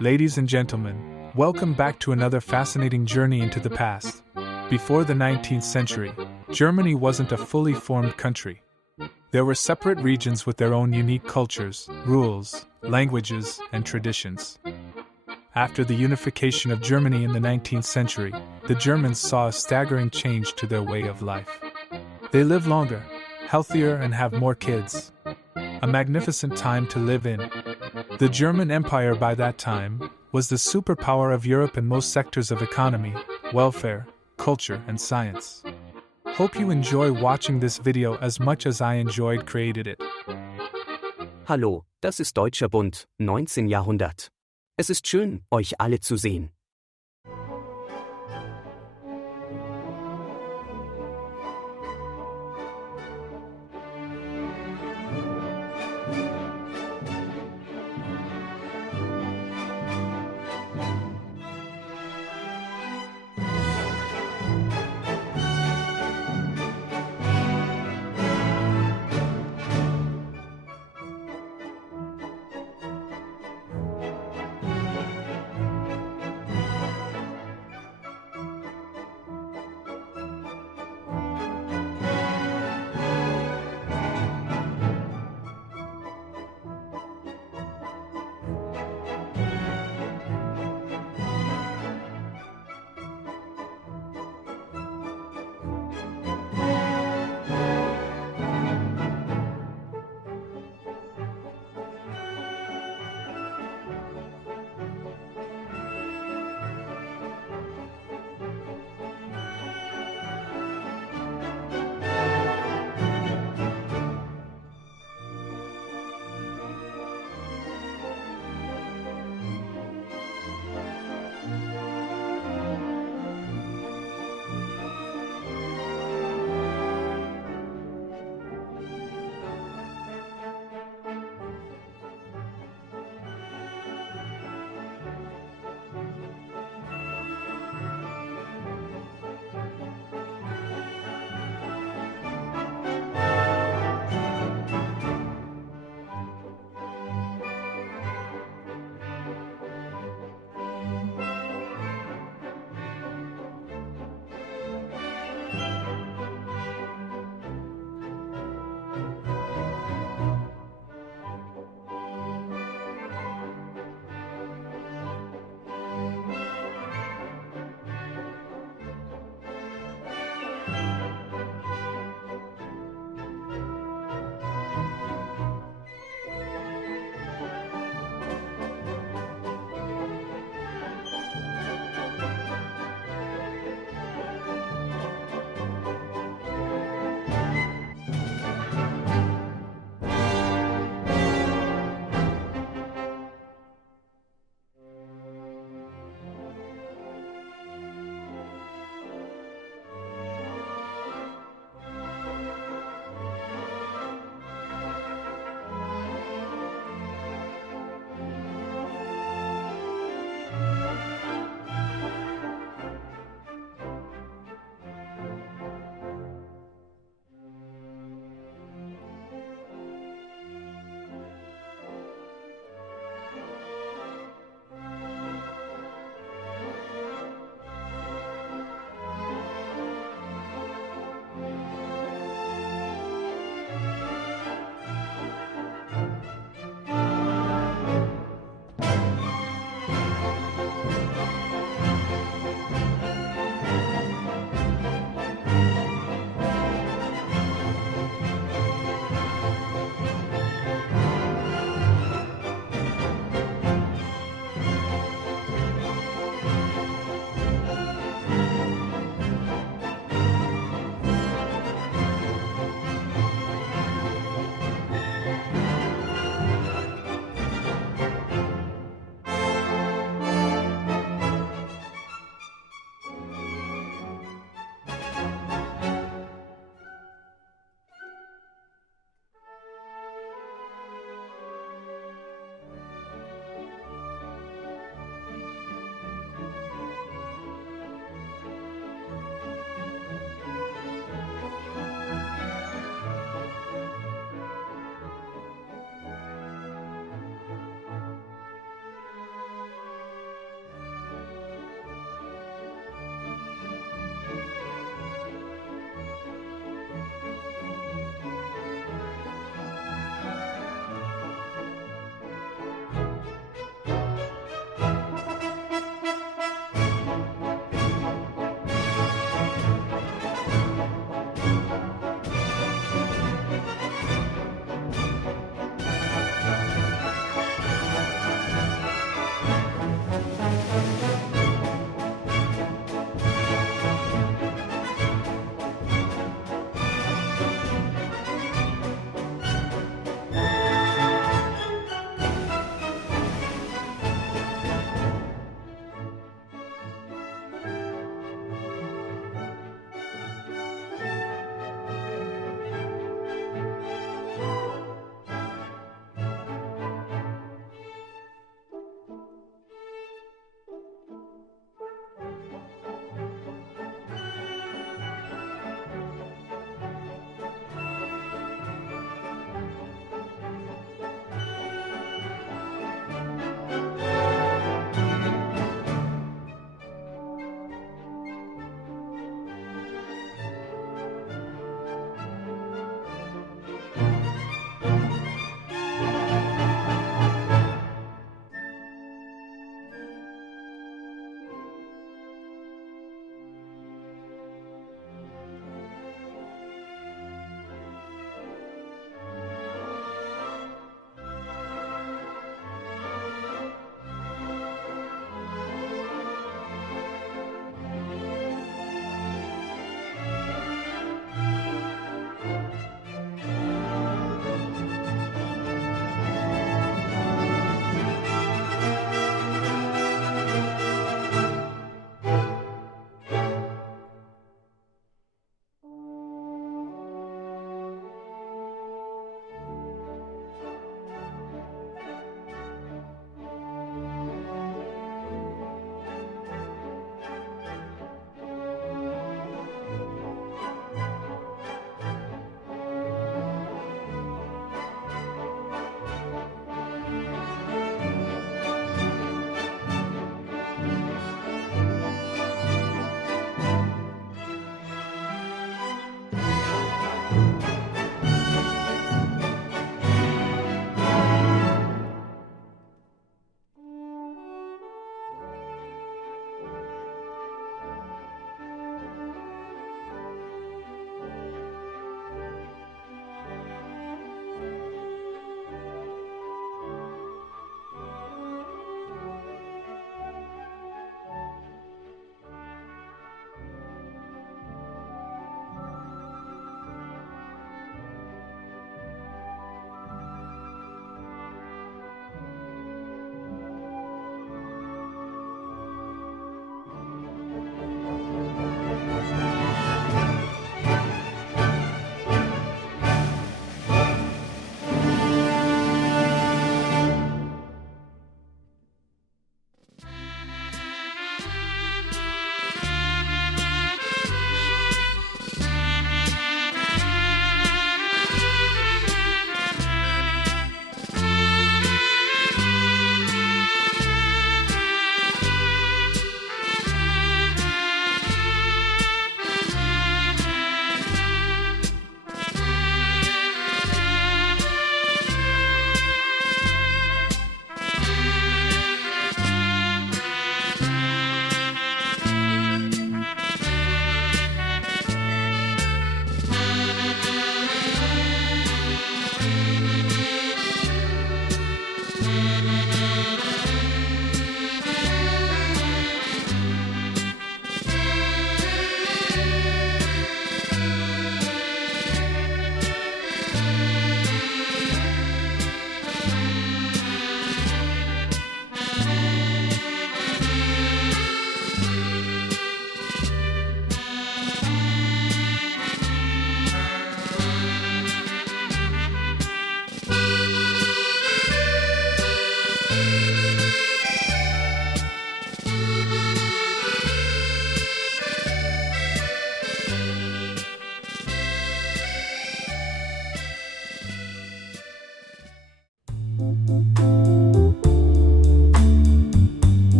Ladies and gentlemen, welcome back to another fascinating journey into the past. Before the 19th century, Germany wasn't a fully formed country. There were separate regions with their own unique cultures, rules, languages, and traditions. After the unification of Germany in the 19th century, the Germans saw a staggering change to their way of life. They live longer, healthier, and have more kids. A magnificent time to live in. The German Empire by that time was the superpower of Europe in most sectors of economy, welfare, culture, and science. Hope you enjoy watching this video as much as I enjoyed creating it. Hallo, das ist Deutscher Bund, 19. Jahrhundert. Es ist schön, euch alle zu sehen.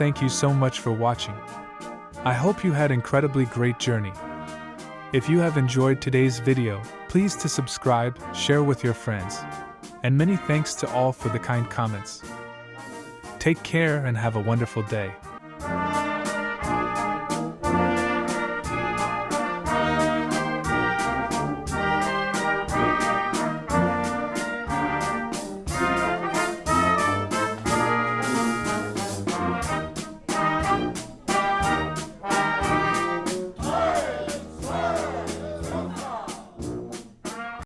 thank you so much for watching. I hope you had incredibly great journey. If you have enjoyed today's video, please to subscribe, share with your friends. And many thanks to all for the kind comments. Take care and have a wonderful day.